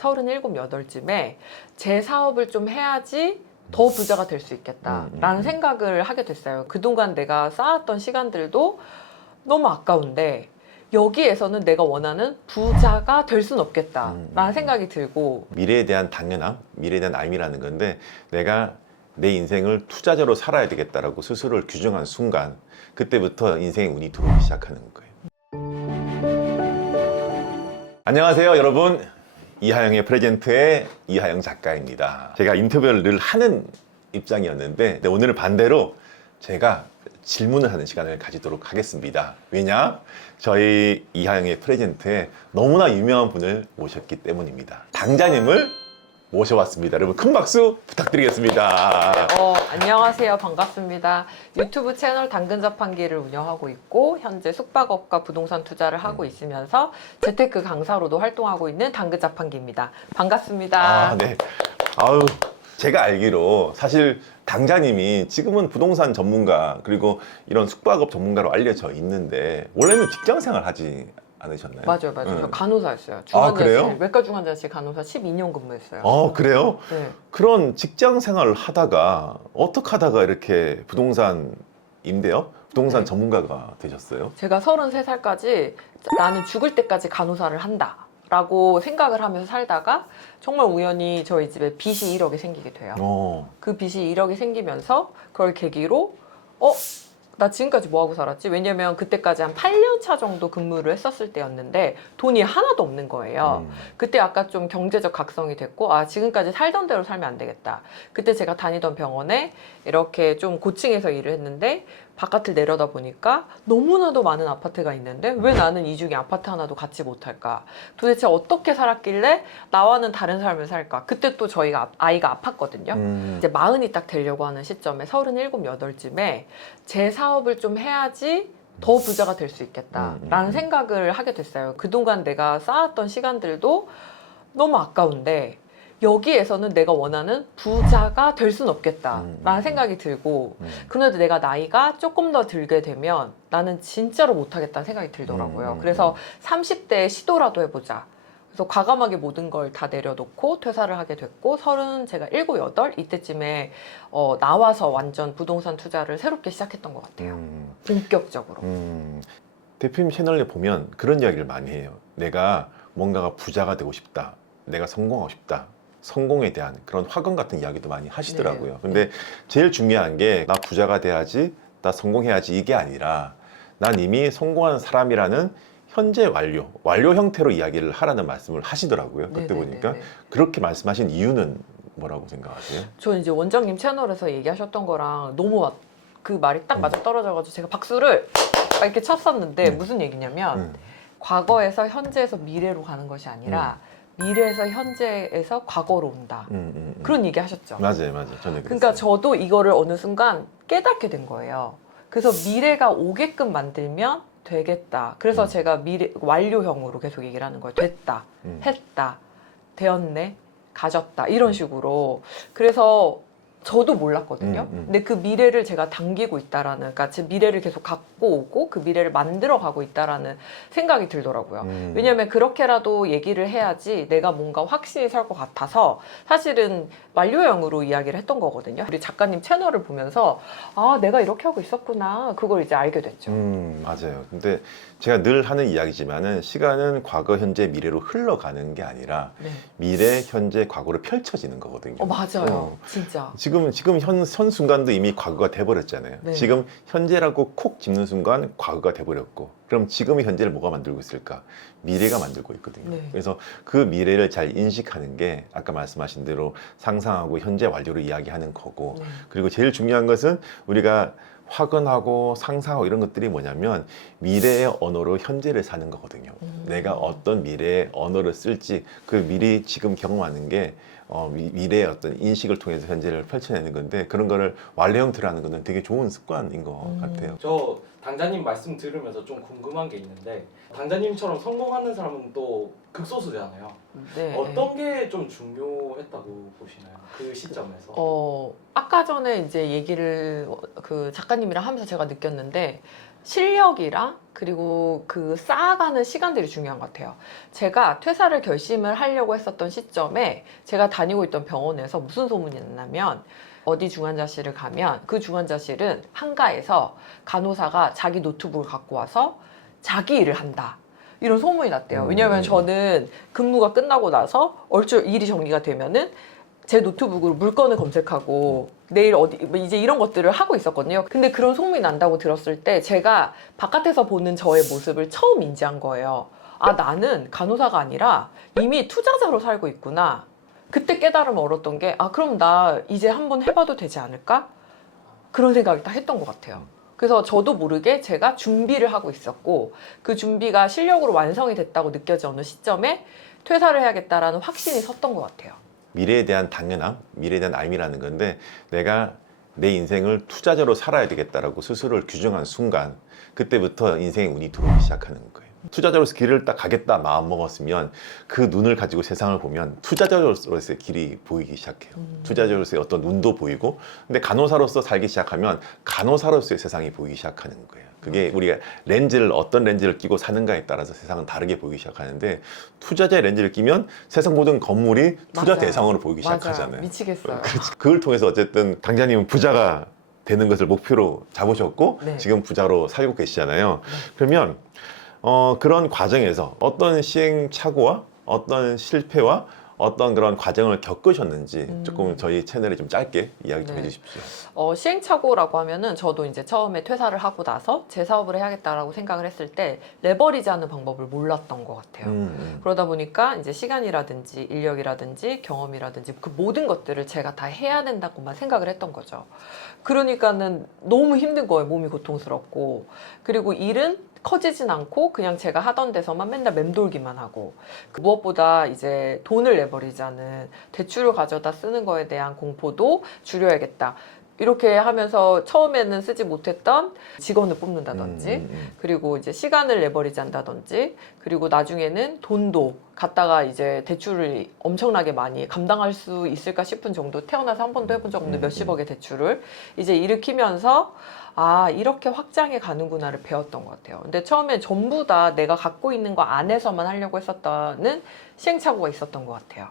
37, 8쯤에 제 사업을 좀 해야지 더 부자가 될 수 있겠다라는 생각을 하게 됐어요. 그동안 내가 쌓았던 시간들도 너무 아까운데 여기에서는 내가 원하는 부자가 될 수는 없겠다라는 생각이 들고, 미래에 대한 당연함, 미래에 대한 알미라는 건데 내가 내 인생을 투자자로 살아야 되겠다라고 스스로를 규정한 순간 그때부터 인생의 운이 들어오기 시작하는 거예요. 안녕하세요 여러분, 이하영의 프레젠트의 이하영 작가입니다. 제가 인터뷰를 늘 하는 입장이었는데 오늘은 반대로 제가 질문을 하는 시간을 가지도록 하겠습니다. 왜냐? 저희 이하영의 프레젠트에 너무나 유명한 분을 모셨기 때문입니다. 당자님을 모셔왔습니다. 여러분 큰 박수 부탁드리겠습니다. 안녕하세요. 반갑습니다. 유튜브 채널 당근자판기를 운영하고 있고 현재 숙박업과 부동산 투자를 하고 있으면서 재테크 강사로도 활동하고 있는 당근자판기입니다. 반갑습니다. 네. 아유, 제가 알기로 사실 당자님이 지금은 부동산 전문가 그리고 이런 숙박업 전문가로 알려져 있는데 원래는 직장생활 하지 않으셨나요? 맞아요. 저 간호사였어요. 그래요? 외과 중환자실 간호사 12년 근무했어요. 그래요? 네. 그런 직장 생활을 하다가 어떻게 하다가 이렇게 부동산 임대업? 부동산 전문가가 되셨어요? 제가 33살까지 나는 죽을 때까지 간호사를 한다 라고 생각을 하면서 살다가 정말 우연히 저희 집에 빚이 1억이 생기게 돼요. 그 빚이 1억이 생기면서 그걸 계기로 나 지금까지 뭐하고 살았지? 왜냐면 그때까지 한 8년 차 정도 근무를 했었을 때였는데 돈이 하나도 없는 거예요. 그때 아까 좀 경제적 각성이 됐고 지금까지 살던 대로 살면 안 되겠다. 그때 제가 다니던 병원에 이렇게 좀 고층에서 일을 했는데 바깥을 내려다 보니까 너무나도 많은 아파트가 있는데 왜 나는 이 중에 아파트 하나도 갖지 못할까? 도대체 어떻게 살았길래 나와는 다른 삶을 살까? 그때 또 저희가 아이가 아팠거든요. 이제 40이 딱 되려고 하는 시점에 37, 8쯤에 제 사업을 좀 해야지 더 부자가 될 수 있겠다라는 생각을 하게 됐어요. 그동안 내가 쌓았던 시간들도 너무 아까운데 여기에서는 내가 원하는 부자가 될 수는 없겠다라는 생각이 들고, 그런데 내가 나이가 조금 더 들게 되면 나는 진짜로 못하겠다는 생각이 들더라고요. 그래서 30대에 시도라도 해보자. 그래서 과감하게 모든 걸 다 내려놓고 퇴사를 하게 됐고, 제가 7, 8 이때쯤에 나와서 완전 부동산 투자를 새롭게 시작했던 것 같아요. 본격적으로. 대표님 채널에 보면 그런 이야기를 많이 해요. 내가 뭔가가 부자가 되고 싶다. 내가 성공하고 싶다. 성공에 대한 그런 화금 같은 이야기도 많이 하시더라고요. 네. 근데 제일 중요한 게 나 부자가 돼야지, 나 성공해야지 이게 아니라 난 이미 성공한 사람이라는 현재 완료 형태로 이야기를 하라는 말씀을 하시더라고요. 그때 보니까 그렇게 말씀하신 이유는 뭐라고 생각하세요? 저는 이제 원장님 채널에서 얘기하셨던 거랑 너무 그 말이 딱 맞아 떨어져가지고 제가 박수를 막 이렇게 쳤었는데 무슨 얘기냐면 과거에서 현재에서 미래로 가는 것이 아니라 미래에서 현재에서 과거로 온다. 그런 얘기 하셨죠. 맞아요. 저는 그러니까 저도 이거를 어느 순간 깨닫게 된 거예요. 그래서 미래가 오게끔 만들면 되겠다. 그래서 제가 미래 완료형으로 계속 얘기를 하는 거예요. 됐다, 했다, 되었네, 가졌다 이런 식으로. 그래서 저도 몰랐거든요. 근데 그 미래를 제가 당기고 있다라는, 그러니까 제 미래를 계속 갖고 오고 그 미래를 만들어 가고 있다라는 생각이 들더라고요. 왜냐하면 그렇게라도 얘기를 해야지 내가 뭔가 확실히 설 것 같아서 사실은 완료형으로 이야기를 했던 거거든요. 우리 작가님 채널을 보면서 내가 이렇게 하고 있었구나. 그걸 이제 알게 됐죠. 맞아요. 근데 제가 늘 하는 이야기지만은 시간은 과거, 현재, 미래로 흘러가는 게 아니라 미래, 현재, 과거로 펼쳐지는 거거든요. 맞아요. 진짜. 지금 현 순간도 이미 과거가 돼버렸잖아요. 지금 현재라고 콕 집는 순간 과거가 돼버렸고, 그럼 지금의 현재를 뭐가 만들고 있을까? 미래가 만들고 있거든요. 그래서 그 미래를 잘 인식하는 게 아까 말씀하신 대로 상상하고 현재 완료로 이야기하는 거고, 그리고 제일 중요한 것은 우리가 확언하고 상상하고 이런 것들이 뭐냐면 미래의 언어로 현재를 사는 거거든요. 내가 어떤 미래의 언어를 쓸지 그 미리 지금 경험하는 게 미래의 어떤 인식을 통해서 현재를 펼쳐내는 건데, 그런 거를 완료 형태로 하는 거는 되게 좋은 습관인 것 같아요. 저 당자님 말씀 들으면서 좀 궁금한 게 있는데, 당자님처럼 성공하는 사람은 또 극소수잖아요. 어떤 게 좀 중요했다고 보시나요? 그 시점에서? 아까 전에 이제 얘기를 그 작가님이랑 하면서 제가 느꼈는데 실력이랑 그리고 그 쌓아가는 시간들이 중요한 것 같아요. 제가 퇴사를 결심을 하려고 했었던 시점에 제가 다니고 있던 병원에서 무슨 소문이 났냐면 어디 중환자실을 가면 그 중환자실은 한가해서 간호사가 자기 노트북을 갖고 와서 자기 일을 한다. 이런 소문이 났대요. 왜냐하면 저는 근무가 끝나고 나서 얼추 일이 정리가 되면은 제 노트북으로 물건을 검색하고 내일 어디 이제 이런 것들을 하고 있었거든요. 근데 그런 소문이 난다고 들었을 때 제가 바깥에서 보는 저의 모습을 처음 인지한 거예요. 아, 나는 간호사가 아니라 이미 투자자로 살고 있구나. 그때 깨달음을 얻었던 게 아, 그럼 나 이제 한번 해봐도 되지 않을까? 그런 생각을 딱 했던 것 같아요. 그래서 저도 모르게 제가 준비를 하고 있었고 그 준비가 실력으로 완성이 됐다고 느껴져 어느 시점에 퇴사를 해야겠다라는 확신이 섰던 것 같아요. 미래에 대한 당연함, 미래에 대한 알미라는 건데 내가 내 인생을 투자자로 살아야 되겠다라고 스스로를 규정한 순간 그때부터 인생의 운이 들어오기 시작하는 거예요. 투자자로서 길을 딱 가겠다 마음 먹었으면 그 눈을 가지고 세상을 보면 투자자로서의 길이 보이기 시작해요. 투자자로서의 어떤 눈도 보이고 근데 간호사로서 살기 시작하면 간호사로서의 세상이 보이기 시작하는 거예요. 그게 우리가 렌즈를 어떤 렌즈를 끼고 사는가에 따라서 세상은 다르게 보이기 시작하는데 투자자의 렌즈를 끼면 세상 모든 건물이 투자 맞아요. 대상으로 보이기 맞아요. 시작하잖아요. 미치겠어요. 그걸 통해서 어쨌든 당자님은 부자가 되는 것을 목표로 잡으셨고 네. 지금 부자로 살고 계시잖아요. 그러면 그런 과정에서 어떤 시행착오와 어떤 실패와 어떤 그런 과정을 겪으셨는지 조금 저희 채널에 좀 짧게 이야기 좀 네. 해주십시오. 시행착오라고 하면은 저도 이제 처음에 퇴사를 하고 나서 제 사업을 해야겠다라고 생각을 했을 때 레버리지 하는 방법을 몰랐던 것 같아요. 그러다 보니까 이제 시간이라든지 인력이라든지 경험이라든지 그 모든 것들을 제가 다 해야 된다고만 생각을 했던 거죠. 그러니까는 너무 힘든 거예요. 몸이 고통스럽고. 그리고 일은 커지진 않고 그냥 제가 하던 데서만 맨날 맴돌기만 하고 그 무엇보다 이제 돈을 레버리지하는 대출을 가져다 쓰는 거에 대한 공포도 줄여야겠다. 이렇게 하면서 처음에는 쓰지 못했던 직원을 뽑는다든지 그리고 이제 시간을 레버리지 한다든지 그리고 나중에는 돈도 갖다가 이제 대출을 엄청나게 많이 감당할 수 있을까 싶은 정도 태어나서 한 번도 해본 적 없는 몇십억의 대출을 이제 일으키면서 아, 이렇게 확장해 가는구나를 배웠던 것 같아요. 근데 처음에 전부 다 내가 갖고 있는 거 안에서만 하려고 했었다는 시행착오가 있었던 것 같아요.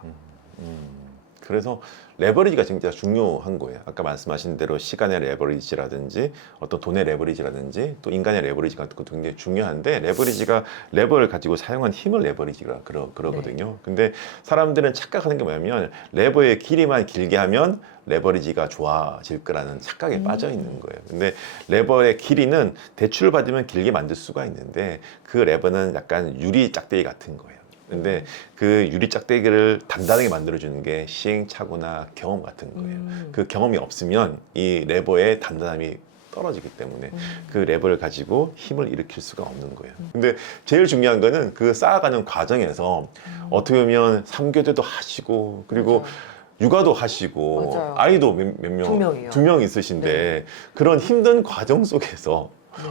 그래서 레버리지가 진짜 중요한 거예요. 아까 말씀하신 대로 시간의 레버리지라든지 어떤 돈의 레버리지라든지 또 인간의 레버리지 같은 것도 굉장히 중요한데 레버리지가 레버를 가지고 사용한 힘을 레버리지라 그러거든요. 네. 근데 사람들은 착각하는 게 뭐냐면 레버의 길이만 길게 하면 레버리지가 좋아질 거라는 착각에 빠져 있는 거예요. 근데 레버의 길이는 대출을 받으면 길게 만들 수가 있는데 그 레버는 약간 유리 짝대기 같은 거예요. 근데 그 유리 짝대기를 단단하게 만들어주는 게 시행착오나 경험 같은 거예요. 그 경험이 없으면 이 레버의 단단함이 떨어지기 때문에 그 레버를 가지고 힘을 일으킬 수가 없는 거예요. 근데 제일 중요한 거는 그 쌓아가는 과정에서 어떻게 보면 3교대도 하시고 그리고 맞아요. 육아도 하시고 맞아요. 아이도 몇 명? 두 명이요. 2명 있으신데 그런 힘든 과정 속에서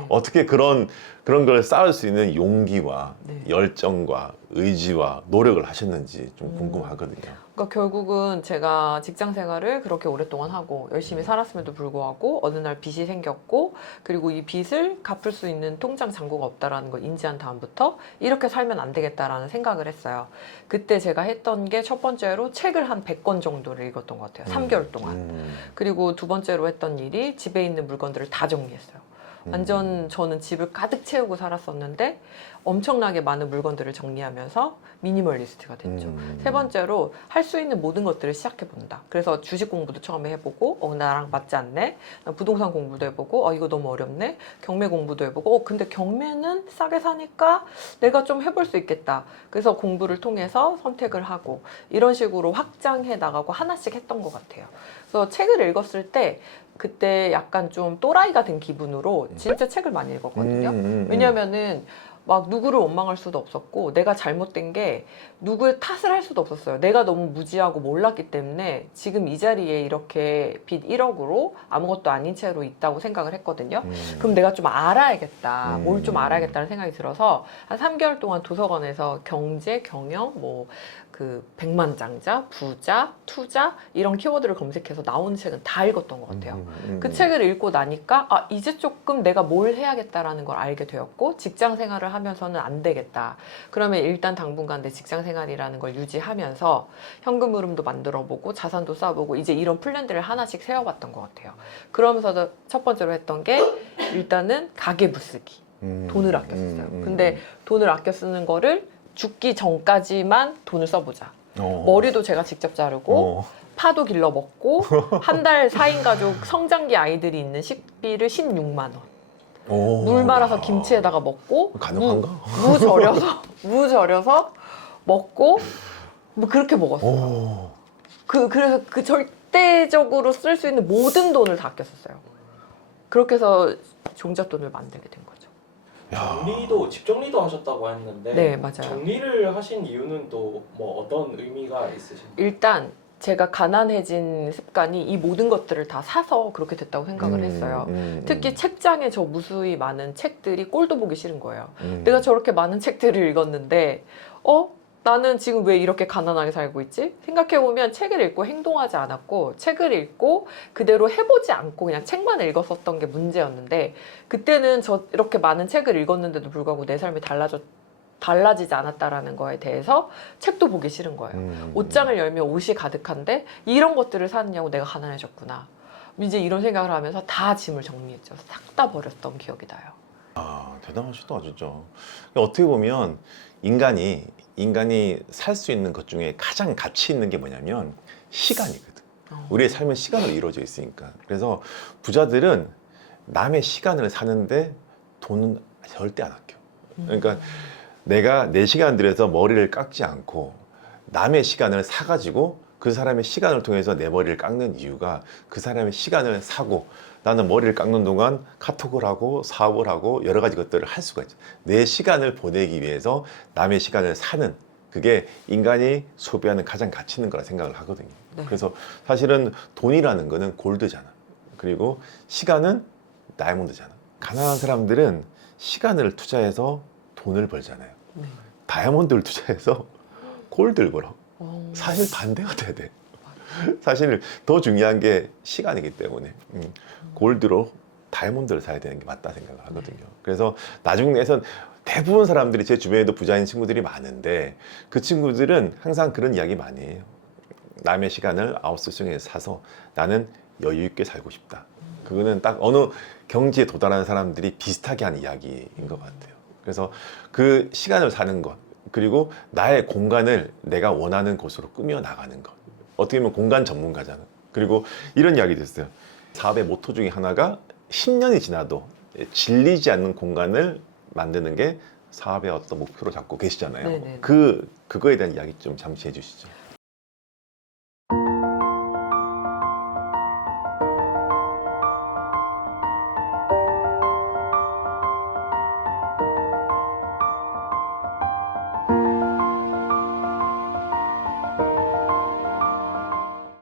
어떻게 그런 걸 쌓을 수 있는 용기와 열정과 의지와 노력을 하셨는지 좀 궁금하거든요. 그러니까 결국은 제가 직장 생활을 그렇게 오랫동안 하고 열심히 살았음에도 불구하고 어느 날 빚이 생겼고 그리고 이 빚을 갚을 수 있는 통장 잔고가 없다라는 걸 인지한 다음부터 이렇게 살면 안 되겠다라는 생각을 했어요. 그때 제가 했던 게 첫 번째로 책을 한 100권 정도를 읽었던 것 같아요. 3개월 동안. 그리고 두 번째로 했던 일이 집에 있는 물건들을 다 정리했어요. 완전 저는 집을 가득 채우고 살았었는데 엄청나게 많은 물건들을 정리하면서 미니멀리스트가 됐죠. 세 번째로 할 수 있는 모든 것들을 시작해본다. 그래서 주식 공부도 처음에 해보고 나랑 맞지 않네. 부동산 공부도 해보고 이거 너무 어렵네. 경매 공부도 해보고 근데 경매는 싸게 사니까 내가 좀 해볼 수 있겠다. 그래서 공부를 통해서 선택을 하고 이런 식으로 확장해 나가고 하나씩 했던 것 같아요. 그래서 책을 읽었을 때 그때 약간 좀 또라이가 된 기분으로 진짜 책을 많이 읽었거든요. 왜냐면은 막 누구를 원망할 수도 없었고 내가 잘못된 게 누구의 탓을 할 수도 없었어요. 내가 너무 무지하고 몰랐기 때문에 지금 이 자리에 이렇게 빚 1억으로 아무것도 아닌 채로 있다고 생각을 했거든요. 그럼 내가 좀 알아야겠다. 뭘 좀 알아야겠다는 생각이 들어서 한 3개월 동안 도서관에서 경제, 경영, 그 백만장자, 부자, 투자 이런 키워드를 검색해서 나오는 책은 다 읽었던 것 같아요. 그 책을 읽고 나니까 아 이제 조금 내가 뭘 해야겠다라는 걸 알게 되었고 직장 생활을 하면서는 안 되겠다. 그러면 일단 당분간 내 직장 생활이라는 걸 유지하면서 현금 흐름도 만들어보고 자산도 쌓아보고 이제 이런 플랜들을 하나씩 세워봤던 것 같아요. 그러면서 첫 번째로 했던 게 일단은 가계부 쓰기. 돈을 아껴 썼어요. 근데 돈을 아껴 쓰는 거를 죽기 전까지만 돈을 써보자. 머리도 제가 직접 자르고 파도 길러 먹고 한 달 4인 가족 성장기 아이들이 있는 식비를 16만 원. 물 말아서 김치에다가 먹고 가능한가? 무 절여서 먹고 뭐 그렇게 먹었어요. 그래서 그 절대적으로 쓸 수 있는 모든 돈을 다 아꼈었어요. 그렇게 해서 종잣돈을 만들게 된 거죠. 정리도 집 정리도 하셨다고 했는데 네, 맞아요. 정리를 하신 이유는 또 뭐 어떤 의미가 있으신가요? 일단 제가 가난해진 습관이 이 모든 것들을 다 사서 그렇게 됐다고 생각을 했어요. 특히 책장에 저 무수히 많은 책들이 꼴도 보기 싫은 거예요. 내가 저렇게 많은 책들을 읽었는데 나는 지금 왜 이렇게 가난하게 살고 있지? 생각해보면 책을 읽고 행동하지 않았고 책을 읽고 그대로 해보지 않고 그냥 책만 읽었었던 게 문제였는데 그때는 저 이렇게 많은 책을 읽었는데도 불구하고 내 삶이 달라지지 않았다라는 거에 대해서 책도 보기 싫은 거예요. 옷장을 열면 옷이 가득한데 이런 것들을 사느냐고 내가 가난해졌구나. 이제 이런 생각을 하면서 다 짐을 정리했죠. 싹 다 버렸던 기억이 나요. 아, 대단하시다 진짜. 어떻게 보면 인간이 살 수 있는 것 중에 가장 가치 있는 게 뭐냐면 시간이거든. 우리의 삶은 시간으로 이루어져 있으니까. 그래서 부자들은 남의 시간을 사는데 돈은 절대 안 아껴. 그러니까 내가 내 시간 들여서 머리를 깎지 않고 남의 시간을 사가지고 그 사람의 시간을 통해서 내 머리를 깎는 이유가 그 사람의 시간을 사고 나는 머리를 깎는 동안 카톡을 하고 사업을 하고 여러 가지 것들을 할 수가 있죠. 내 시간을 보내기 위해서 남의 시간을 사는 그게 인간이 소비하는 가장 가치 있는 거라 생각을 하거든요. 네. 그래서 사실은 돈이라는 거는 골드잖아. 그리고 시간은 다이아몬드잖아. 가난한 사람들은 시간을 투자해서 돈을 벌잖아요. 네. 다이아몬드를 투자해서 골드를 벌어. 사실 반대가 돼야 돼. 사실 더 중요한 게 시간이기 때문에 골드로 다이아몬드를 사야 되는 게 맞다 생각을 하거든요. 그래서 나중에선 대부분 사람들이 제 주변에도 부자인 친구들이 많은데 그 친구들은 항상 그런 이야기 많이 해요. 남의 시간을 아웃소싱해서 사서 나는 여유 있게 살고 싶다. 그거는 딱 어느 경지에 도달하는 사람들이 비슷하게 하는 이야기인 것 같아요. 그래서 그 시간을 사는 것 그리고 나의 공간을 내가 원하는 곳으로 꾸며 나가는 것. 어떻게 보면 공간 전문가잖아. 그리고 이런 이야기도 있어요. 사업의 모토 중에 하나가 10년이 지나도 질리지 않는 공간을 만드는 게 사업의 어떤 목표로 잡고 계시잖아요. 네네. 그거에 대한 이야기 좀 잠시 해주시죠.